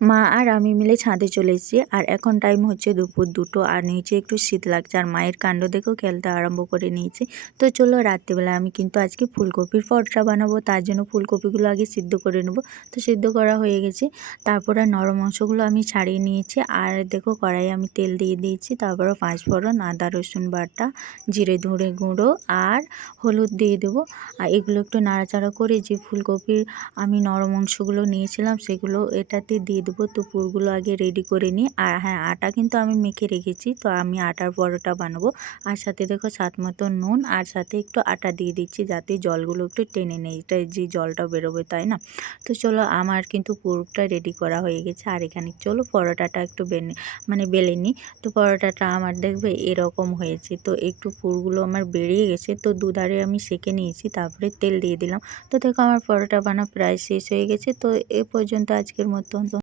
মা আর আমি মিলে ছাদে চলে এসেছি। আর এখন টাইম হচ্ছে দুপুর 2টো, আর নিচে একটু শীত লাগছে, আর মায়ের কাণ্ড দেখেও খেলতে আরম্ভ করে নিয়েছে। তো চলো, রাত্রিবেলা আমি কিন্তু আজকে ফুলকপির পরোটা বানাবো। তার জন্য ফুলকপিগুলো আগে সিদ্ধ করে নেব। তো সিদ্ধ করা হয়ে গেছে, তারপরে নরম অংশগুলো আমি ছাড়িয়ে নিয়েছি। আর দেখো, কড়াইয়ে আমি তেল দিয়ে দিয়েছি, তারপরে 5 ফোড়ন, আদা রসুন বাটা, জিরে ধরে গুঁড়ো আর হলুদ দিয়ে দেবো। আর এগুলো একটু নাড়াচাড়া করে যে ফুলকপির আমি নরম অংশগুলো নিয়েছিলাম সেগুলো এটাতে দিয়ে দেবো। তো পুরগুলো আগে রেডি করে নিই। আর হ্যাঁ, আটা কিন্তু আমি মেখে রেখেছি, তো আমি আটার পরোটা বানাবো। আর সাথে দেখো স্বাদ মতো নুন, আর সাথে একটু আটা দিয়ে দিচ্ছি যাতে জলগুলো একটু টেনে নেয়, এটা যে জলটা বেরোবে, তাই না। তো চলো, আমার কিন্তু পুরটা রেডি করা হয়ে গেছে। আর এখানে চলো পরোটাটা একটু বেলে নিই। তো পরোটাটা আমার দেখবে এরকম হয়েছে, তো একটু পুরগুলো আমার বেরিয়ে গেছে। তো দুধারে আমি সেঁকে নিয়েছি, তারপরে তেল দিয়ে দিলাম। তো দেখো, আমার পরোটা বানা প্রায় শেষ হয়ে গেছে। তো এ পর্যন্ত আজকের মতো।